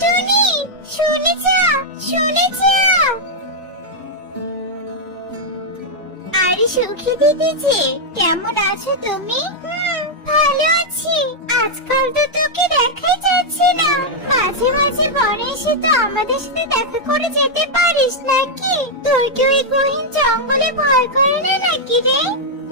টুনি, শুনে যা, শুনে যা। আরে সুখী দিদি যে, কেমন আছো তুমি? ভালো আছি। আজকাল তো তোকে দেখাই যাচ্ছে না। মাঝে মাঝে বনে এসে তো আমাদের সাথে দেখা করে যেতে পারিস নাকি? তোর কি ওই গহীন জঙ্গলে ভয় করে না নাকি রে?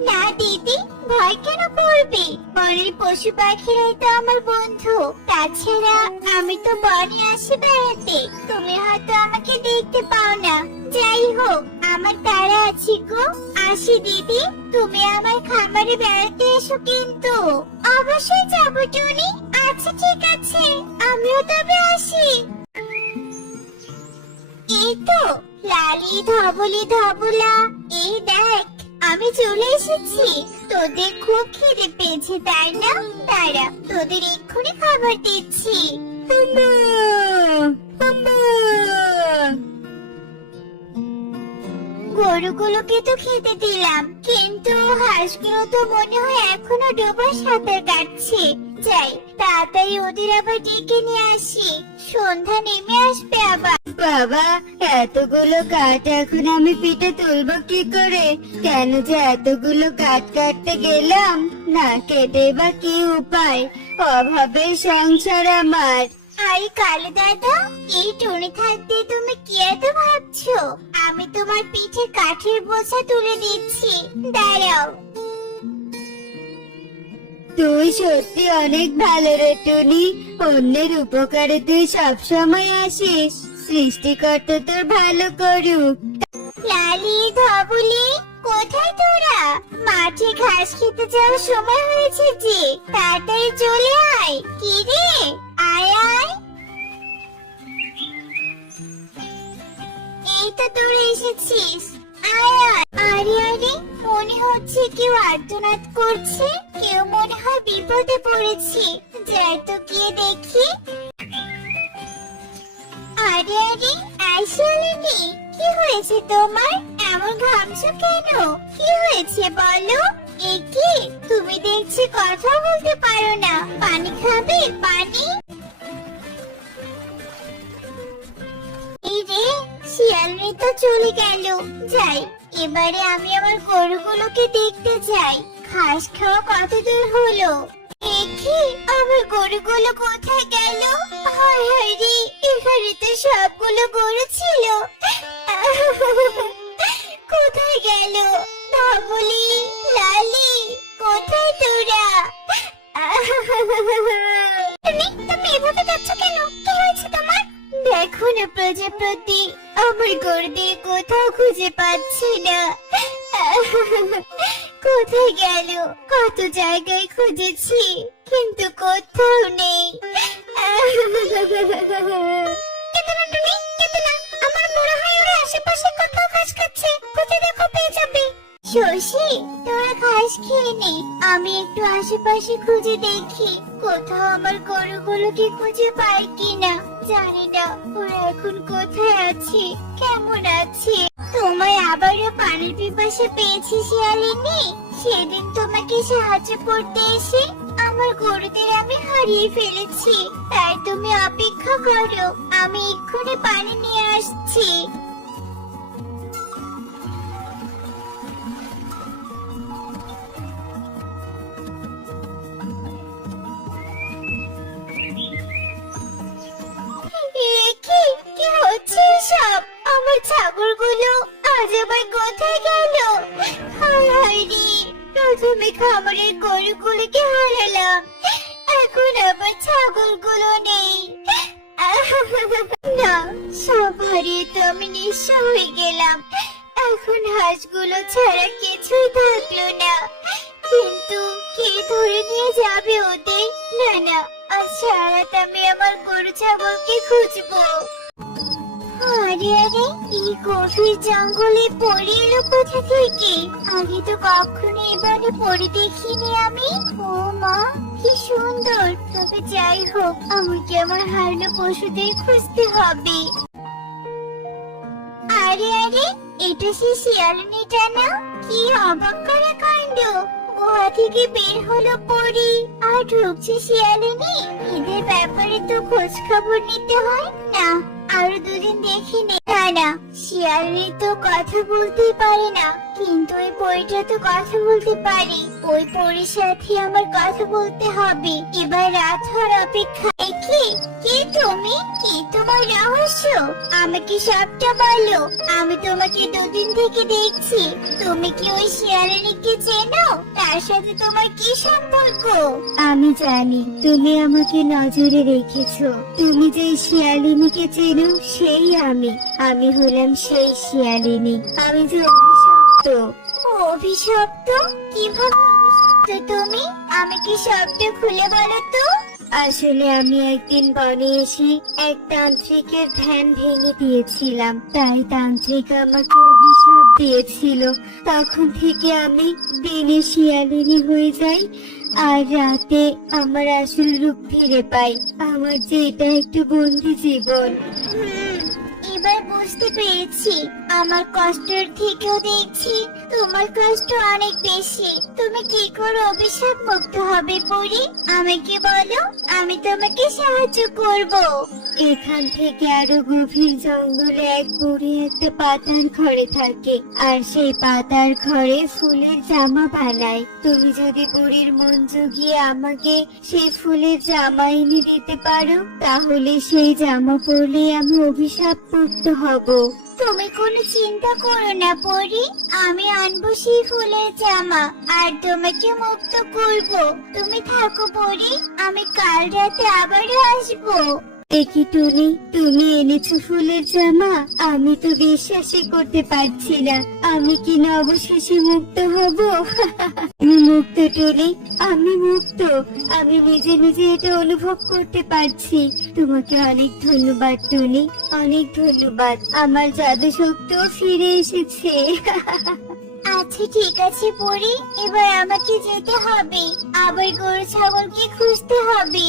না দিদি, ভয় কেন করবি? বনের পশু পাখিরাই তো আমার বন্ধু। তাছাড়া আমি তো বনে আসি বেড়াতে, তুমি হয়তো আমাকে দেখতে পাও না। যাই হোক, আমার তাড়া আছে গো। আসি দিদি, তুমি আমার খামারে বেড়াতে এসো কিন্তু। অবশ্যই যাবো টুনি। আচ্ছা ঠিক আছে, আমিও তবে আসি। এই তো লালি ধবলি ধবলা, এই দেখ আমি চলে এসেছি। তোদের খুব খিদে পেয়েছে তাই না? তারা তোদের এক্ষুনি খাবার দিচ্ছি। গরুগুলোকে তো খেতে দিলাম, কিন্তু হাঁসগুলো তো মনে হয় এখনো ডোবার সাঁতার কাটছে। যাই তাড়াতাড়ি ওদের আবার ডেকে নিয়ে আসি, সন্ধ্যা নেমে আসবে আবার। বাবা, এতগুলো কাঠ এখন আমি পিঠে তুলবো কি করে? কেন যে এতগুলো কাঠ কাটতে গেলাম, না কেটে বা কি উপায়? অভাবের সংসার আমার। আরে কালু দাদা, এই টুনি থাকতে তুমি কি এত ভাবছো? আমি তোমার পিঠে কাঠের বোঝা তুলে দিচ্ছি, দাঁড়াও। তুই সত্যি অনেক ভালো রে টুনি। অন্যের উপকারে তুই সবসময় আসিস। সৃষ্টিকর্তা তোর ভালো করুক। লালি ধবলি, কোথায় তোরা? মাঠে ঘাস খেতে যাওয়ার সময় হয়েছে যে, তাড়াতাড়ি চলে আয়। কি রে, আয় আয়। এই তো তোরা এসেছিস, আয় আয়। আরে আরে, মনে হচ্ছে কেউ আর্তনাদ করছে। কেউ মনে হয় বিপদে পড়েছে। যাই তো গিয়ে দেখি। আরে আরে, আইসিয়ালিনি, কি হয়েছে তোমার? এমন ঘামছো কেন? কি হয়েছে বলো? এ কি, তুমি দেখছি কথা বলতে পারো না। পানি খাবে? পানি? এই রে, শিয়ালনি তো চলে গেল। যাই, এবারে আমি আমার গরুগুলোকে দেখতে যাই। ঘাস খাওয়া কত দূর হলো? এ কি, আমার গরুগুলো কোথায় গেল? হায় হায় রে, এখানে তো সবগুলো গরু ছিল। কোথায় গেল? ধবলি, লালি, কোথায় তোরা? তুমি এভাবে কাঁদছো কেন? কি হয়েছে তোমার? দেখো না প্রজাপতি, আমার গরুদের কোথাও খুঁজে পাচ্ছি না। কোথায় গেল? কত জায়গায় খুঁজেছি, কিন্তু কোথাও নেই। কেঁদো না টুনি, কেঁদো না। আমার মনে হয় ওরা আশেপাশে কোথাও ঘাস খাচ্ছে। খুঁজে দেখো, পেয়ে যাবে। শশী, তোরা ঘাস খেয়ে নে, আমি একটু আশেপাশে খুঁজে দেখি কোথাও আমার গরুগুলোকে খুঁজে পাই কিনা। জানি না ওরা এখন কোথায় আছে, কেমন আছে। তোমায় আবারও পানির পিপাসা পেয়েছি শিয়ালিনী। সেদিন তোমাকে সাহায্য করতে এসে আমার গরুদের আমি হারিয়ে ফেলেছি। তাই তুমি অপেক্ষা করো, আমি এক্ষুনি পানি নিয়ে আসছি। কি হচ্ছে সব? আমার ছাগলগুলো আজ আবার কোথায় গেল? হায় হায় রে, প্রথমে খামারের গরুগুলোকে হারালাম, এখন আবার ছাগলগুলো নেই। না, সব হারিয়ে তো আমি নিঃস্ব হয়ে গেলাম। এখন হাঁসগুলো ছাড়া কিছুই থাকলো না। কিন্তু কে ধরে নিয়ে যাবে ওদের? না না, আজ সারারাত আমি আমার গরু ছাগলকে খুঁজবো। আরে আরে, এই গভীর জঙ্গলে পড়ে এলো কোথা থেকে? আগে তো কখনো এবারে পড়ে দেখিনি আমি। ও মা, কি সুন্দর। তবে যাই হোক, আমাকে আমার হারানো পশুদের খুঁজতে হবে। আরে আরে, এটা সে শিয়ালিনীটা না? কি অবাক করা কাণ্ড। গুহা থেকে বের হলো পরি আর ঢুকছে শিয়ালিনী। এদের ব্যাপারে তো খোঁজ খবর নিতে হয় না, আরো দুদিন দেখি নে। না না, শিয়ালিনী তো কথা বলতেই পারে না, কিন্তু ওই পরিটা তো কথা বলতে পারে। ওই পরির সাথে আমার কথা বলতে হবে। এবার রাত হওয়ার অপেক্ষা। কি কি তুমি? কি তোমার রহস্য? আমাকে সবটা বলো। আমি তোমাকে দুদিন থেকে দেখছি। তুমি কি ওই শিয়ালিনীকে চেনো? তার সাথে তোমার কি সম্পর্ক? আমি জানি তুমি আমাকে নজরে রেখেছো। তুমি যে শিয়ালিনীকে চেনো সেই আমি হলাম সেই শিয়ালিনী। আমি যে অভিশপ্ত। অভিশপ্ত? কিভাবে অভিশপ্ত তুমি? আমাকে সবটা খুলে বলো তো। আসলে আমি একদিন বনে এসে এক তান্ত্রিকের ধ্যান ভেঙে দিয়েছিলাম, তাই তান্ত্রিক আমাকে অভিশাপ দিয়েছিল। তখন থেকে আমি দিনে শিয়ালিনী হয়ে যাই আর রাতে আমার আসল রূপ ফিরে পাই। আমার যে এটা একটু বন্দি জীবন। এবার বুঝতে পেরেছি। আমার কষ্টের থেকেও দেখছি তোমার কষ্ট অনেক বেশি। তুমি কি করে অভিশাপ মুক্ত হবে পরি? আমাকে বলো, আমি তোমাকে সাহায্য করব। এখান থেকে আরো গভীর জঙ্গলে এক বুড়ি একটা পাতার ঘরে থাকে, আর সেই পাতার ঘরে ফুলের জামা বানায়। তুমি যদি বুড়ির মন জুগিয়ে আমাকে সেই ফুলের জামা এনে দিতে পারো, তাহলে সেই জামা পরলে আমি অভিশাপ মুক্ত হব। তুমি কোনো চিন্তা করো না পরি, আমি আনবো সেই ফুলের জামা আর তোমাকে মুক্ত করব। তুমি থাকো পরি, আমি কাল রাতে আবারও আসবো। দেখি টুনি, তুমি এনেছো ফুলের জামা? আমি তো বিশ্বাসই করতে পারছি না। আমি কি না অবশেষে মুক্ত হব? আমি মুক্ত টুনি, আমি মুক্ত। আমি নিজে নিজে এটা অনুভব করতে পারছি। তোমাকে অনেক ধন্যবাদ টুনি, অনেক ধন্যবাদ। আমার জাদু শক্তিও ফিরে এসেছে। আচ্ছা ঠিক আছে পরি, এবার আমাকে যেতে হবে। আবার গরু ছাগলকে খুঁজতে হবে।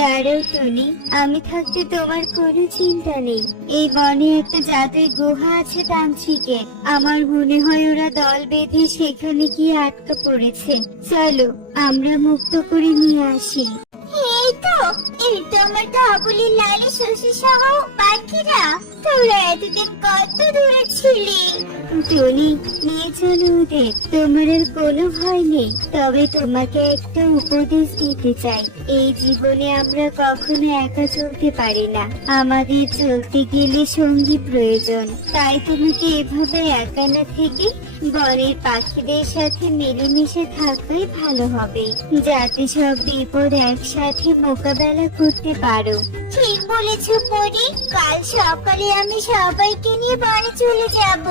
দাঁড়াও টুনি, আমি থাকতে তোমার কোনো চিন্তা নেই। এই বনে একটা জাদুই গুহা আছে তান্ত্রিকের। আমার মনে হয় ওরা দল বেঁধে সেখানে গিয়ে আটকা পড়েছে। চলো আমরা মুক্ত করে নিয়ে আসি। এই তো আমার কাবুলি লালে শশী সহ পাখিরা। তোরা এতদিন কত দূরে ছিলি? টুনি, নিয়ে চলো ওদের। তোমার আর কোনো ভয় নেই। তবে তোমাকে একটা উপদেশ দিতে চাই। এই জীবনে আমরা কখনো একা চলতে পারি না। আমাদের চলতে গেলে সঙ্গী প্রয়োজন। তাই তোমাকে এভাবে একা না থেকে বনের পাখিদের সাথে মিলেমিশে থাকাই ভালো হবে, যাতে সব বিপদ একসাথে মোকাবেলা করতে পারো। ঠিক বলেছ পরি, কাল সকালে আমি সবাইকে নিয়ে বাড়ি চলে যাব।